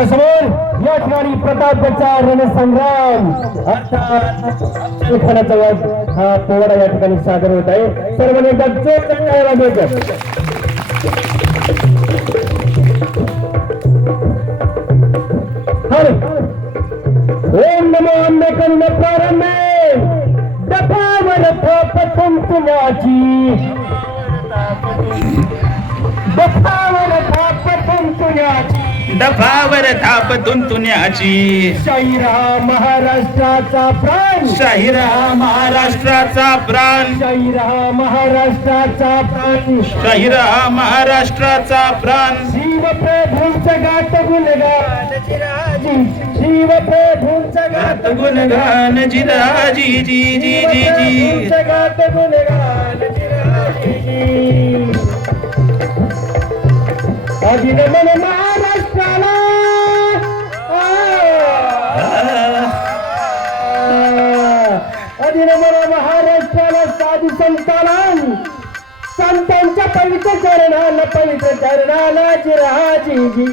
माझ्यासमोर या ठिकाणी प्रतापचा रणसंग्राम। अर्थात लिखाणाचा वाद हा पोवाडा या ठिकाणी सादर होत आहे. सर्व नेता जोरदार वाजवतात हर. ओम नमो अंबे करुण प्रारंभे दफावर थाप डफावर थाप तुंतुण्याची शाहीरा महाराष्ट्राचा प्राण. शाहिरा महाराष्ट्राचा प्राण. शाहीरा महाराष्ट्राचा प्राण. शाहिरा महाराष्ट्राचा प्राण. शिवप्रभूंचं गात गुणगान. जिराजी शिवप्रभूंचं गात गुणगान. जिराजी जी जी जी जी. गात गुणगान. जिराजी अभिनमन महाराष्ट्राला. अभिनमन महाराष्ट्राला साधू संताला. संतांच्या पवित्र चरणाला पवित्र चरणाला जिराजी जी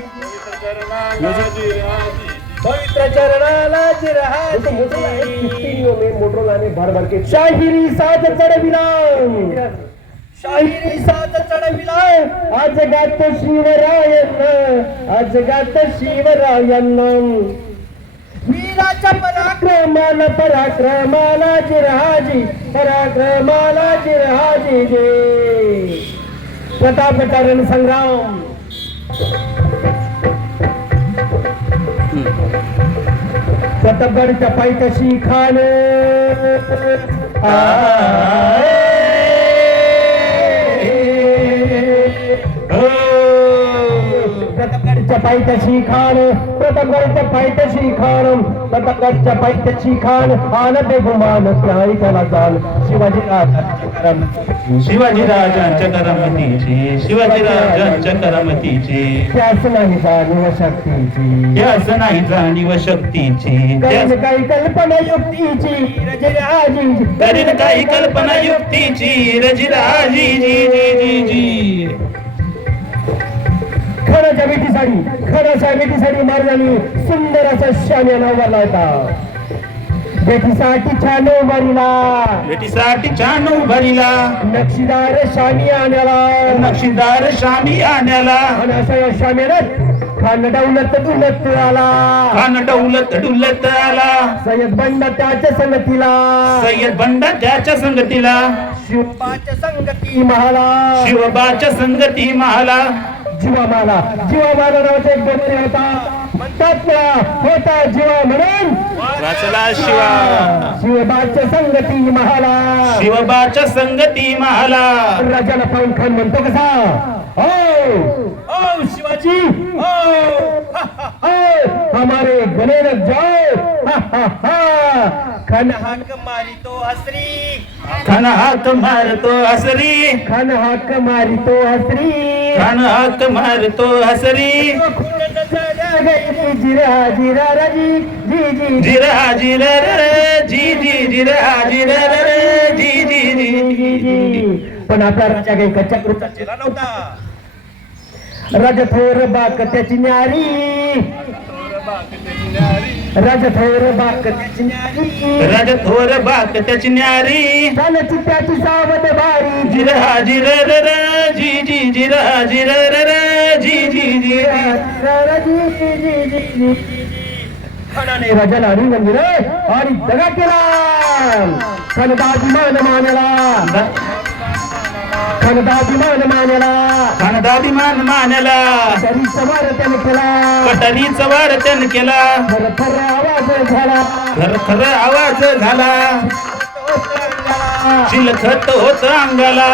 पवित्र चरणाला जिराजी मोटरोला ने भर भर के शाहिरी साज चढविला शाहिरी साज चढविला आज गात शिवरायन आज गात शिवरायन. वीराच्या पराक्रमाला पराक्रमाला जिरहाजी पराक्रमाला जिरहाजी जे प्रतापकारण संग्राम. प्रतापगडच्या पायथ्याशी खान. आ. प्रतापगडच्या पायथ्याशी खान प्रतापगडच्या पायथ्याशी खान प्रतापगडच्या पायथ्याशी खान आनंद गुमान त्याही त्याला जाण. शिवाजी राजांच्या शिवाजी राजांच्या करामतीचे शिवाजी राजांच्या करामतीचे. त्याच नाही जाणीव शक्तीची. त्याच नाही जाणीव शक्तीची. करीन काही कल्पना युक्तीची रजराजी करीन काही कल्पना युक्तीची रजिराजी जी जी जी जी. खराच्या भेटीसाठी खराच्या भेटीसाठी महाराजांनी सुंदर असा शाम्या नावाला होता भेटीसाठी छान उभारीला. भेटीसाठी छान उभारीला. नक्षीदार शामी आण्याला. नक्षीदार शामी आण्याला. आणि अशा या शाम्यानं खान डौलत डुलत आला. खान डौलत डुलत आला. सय्यद बंडा त्याच्या संगतीला. सय्यद बंडा त्याच्या संगतीला. शिवबाच्या संगती महाला. शिवबाच्या संगती महाला. जीवा माला जीवा माला नावाचा एक डोंगर होता. म्हणतात ना होता जीवा म्हणून. वाचला शिवा. शिवबाच्या संगती महाला. शिवबाच्या संगती महाला. राजाला पाहून खान म्हणतो कसा? ओ ओ शिवाजी ओ हा, हा, हा, हमारे गले लग जाओ। हा, हा, हा. खान हाक मारी तो हसरी। खान हाक मारतो हसरी। खान हाक मारी तो हसरी। खान हाक मारतो हसरी। जिरा जिरा राजी जी जी जिरा जिरा रे जी जी जिरा जिरा रे जी जी जी जी जी पण आपला राजा काही कच्च्या कृता चिरा नव्हता. राजा थोर बाक त्याची न्यारी. राजा थोर बाक त्याची न्यारी. राज थोर बाक त्याची न्यारी. चालची त्याची सावध बारी. जिरा जिरा रे जी जी जिरा जिरा रे रे जी जी जी खानाने राजाला आलिंगन दिलं आणि दगा केला खनदाभिमान मानला मानला खानदादिमान मानला तरी सवार त्याने केला. कटारीचा वार त्यानं केला. थर आवाज झाला. खर खर आवाज झाला. चिलखत होत अंगाला.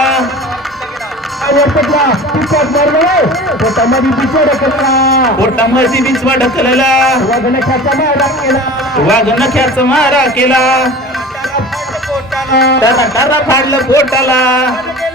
पोटामध्ये बिचड केला पोटामध्ये बिचवा ढकलला वगनख्याचा मारा केला. वाघ नख्याचा मारा केला. त्याला टारा फाडलं पोटाला.